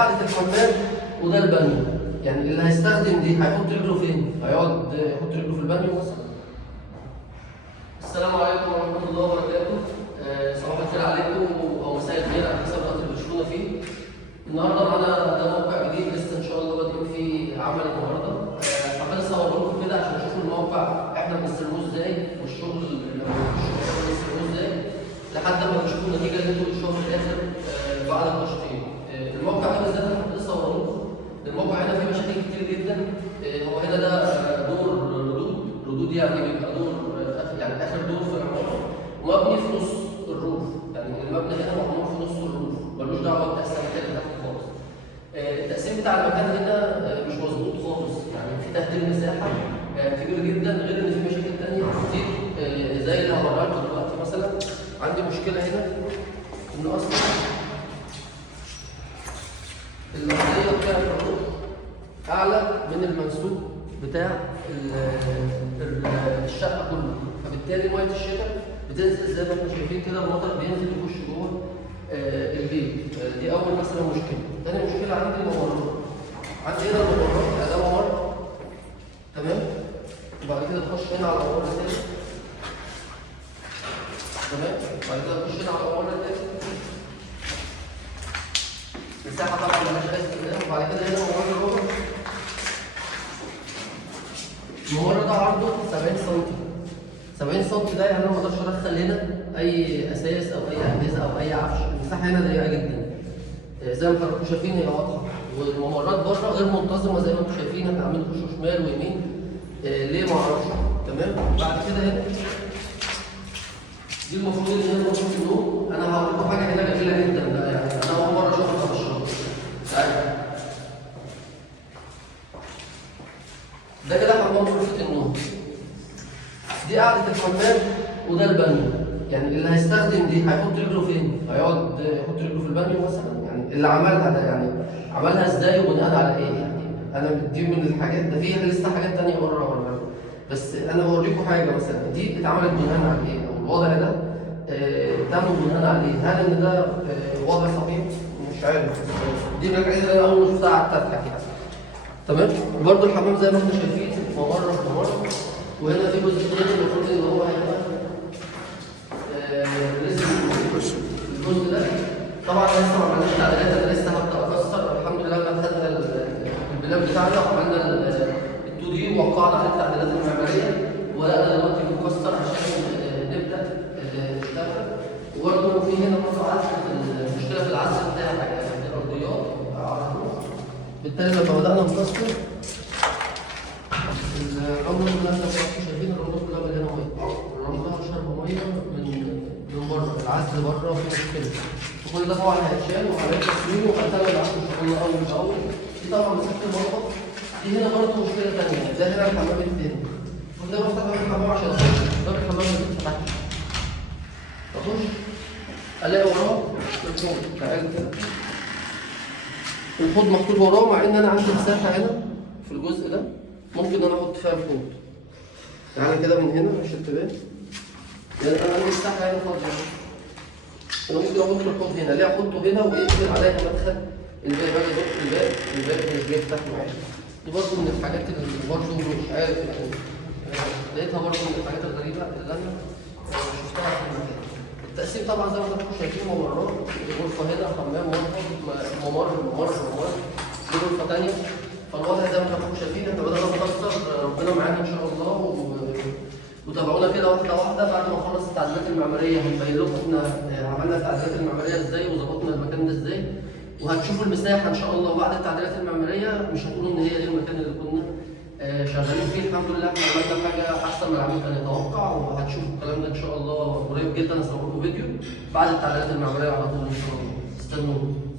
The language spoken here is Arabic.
قاعدة الحمام وده البانيو. يعني اللي هيستخدم دي هيحط رجله فين؟ هيقعد يحط رجله في البانيو مثلا. السلام عليكم ورحمة الله وبركاته. صباح الخير عليكم أو مساء الخير على حسب الوقت اللي بتشوفونا فيه. النهارده معانا ده موقع جديد لسه إن شاء الله بادئين فيه عمل النهارده. حبيت أصور لكم كده عشان تشوفوا الموقع إحنا بنستلموه إزاي والشغل بنستلموه إزاي لحد ما تشوفوا النتيجة اللي أنتوا بتشوفوها في الآخر بعد التشطيب. الموقع ده بالذات أنا حبيت أصور لكم. الموقع هنا فيه مشاكل كتير جدا. هو هنا ده دور ردود يعني بيبقى دور يعني اخر دور في العماره ومبني في نص الروف. يعني المبنى هنا معمول في نص الروف ملوش دعوه بالتقسيمات اللي تحت خالص. التقسيم بتاع المكان هنا مش مظبوط خالص، يعني في تهدير مساحه كبير جدا، غير ان في مشاكل ثانيه كتير زي اللي هوريها لكم دلوقتي. مثلا عندي مشكله هنا ان اصلا الارضيه بتاع الروف اعلى من المنسوب بتاع الشقه كله، فبالتالي ميه الشتاء بتنزل زي ما احنا شايفين كده، المطر بينزل يخش جوه البيت. دي اول مثلا مشكله. ثاني مشكله عندي الممرات. عندي هنا الممرات، ده ممر تمام، وبعد كده تخش هنا على الممر الثاني تمام، وبعد كده تخش هنا على الممر الثاني. مساحه طبعا مالهاش اي استخدام. وبعد كده هنا ممر الرابع. الممر ده عرضه 70 سم. 70 سم ده يعني انا ما اقدرش ادخل هنا اي اساس او اي اجهزه او اي عفش. المساحه هنا ضيقه جدا زي ما حضراتكم شايفين، هي واضحه. والممرات بره غير منتظمه زي ما انتم شايفين، احنا عاملين خشوا شمال ويمين. ليه ما اعرفش. تمام. بعد كده هنا دي المفروض ان هي غرفه النوم. انا هقول لكم حاجه هنا جميله جدا بقى، يعني انا اول مره اشوفها في الشغل. ده كده حمام غرفة النوم. دي قاعدة الحمام وده البانيو. يعني اللي هيستخدم دي هيحط رجله فين؟ هيقعد يحط رجله في البانيو مثلا. يعني اللي عملها ده يعني عملها ازاي وبناء على ايه؟ يعني انا دي من الحاجات، ده فيها لسه حاجات تانية بره بس انا بوريكم حاجة. مثلا دي اتعملت بناء على ايه؟ او الوضع ده تم بناء على ايه؟ هل ان ده وضع صحيح؟ مش عارف. دي من الحاجات اللي انا اول ما شفتها قعدت اضحك يعني. تمام. وبرده الحمام زي ما انتم شايفين ممر في ممر، وهنا في جزء تاني المفروض ان هو هيبقى لسه الجزء ده. طبعا لسه ما عملناش تعديلات، انا لسه هبدا اكسر. الحمد لله احنا خدنا البلان بتاعنا وعملنا ال2 دي ووقعنا عليه التعديلات المعماريه، وبدانا دلوقتي بنكسر عشان نبدا نشتغل. وبرده في هنا برضه عزل، المشكله في العزل بتاع الارضيات على الروف. بالتالي لما بدأنا نكسر الرملة كلها زي ما انتم شايفين، الرملة كلها مليانة مية. الرملة شاربة مية من بره، العزل بره في مشكلة. وكل ده طبعا هيتشال وعملية تسويل وهنتابع معاكم إن شاء الله أول بأول. دي طبعا مساحة المطبخ. دي هنا برضه مشكلة تانية، ده هنا الحمام التاني. وده بفتح باب الحمام عشان أخش، باب الحمام ما بيتفتحش. أخش ألاقي وراه الحوض، تعالى كده. الحوض محطوط وراه، مع ان انا عندي مساحه هنا في الجزء ده ممكن انا احط فيها الحوض. تعالى كده من هنا عشان تبان. يعني انا عندي مساحه هنا فاضيه، انا ممكن احط الحوض هنا. ليه احطه هنا ويقفل عليا مدخل الباب؟ باجي ادق الباب مش بيفتح معايا. دي برضه من الحاجات اللي برضه مش عارف يعني، لقيتها برضه من الحاجات الغريبه اللي انا شفتها في المكان. التقسيم طبعا زي ما انتم شايفين ممرات، غرفه هنا حمام ممر دي غرفه ثانيه. فالوضع زي ما انتم شايفين احنا بدانا نكسر، ربنا معانا ان شاء الله. وتابعونا كده واحده واحده. بعد ما نخلص التعديلات المعماريه هنبين لكم احنا عملنا التعديلات المعماريه ازاي وظبطنا المكان ده ازاي، وهتشوفوا المساحه ان شاء الله بعد التعديلات المعماريه. مش هتقولوا ان هي دي المكان اللي كنا شغالين فيه. الحمد لله احنا عملنا حاجه احسن من العميل كان يتوقع، وهتشوفوا الكلام ده ان شاء الله قريب جدا. هصور لكم فيديو بعد التعديلات المعماريه على طول ان شاء الله. استنونا.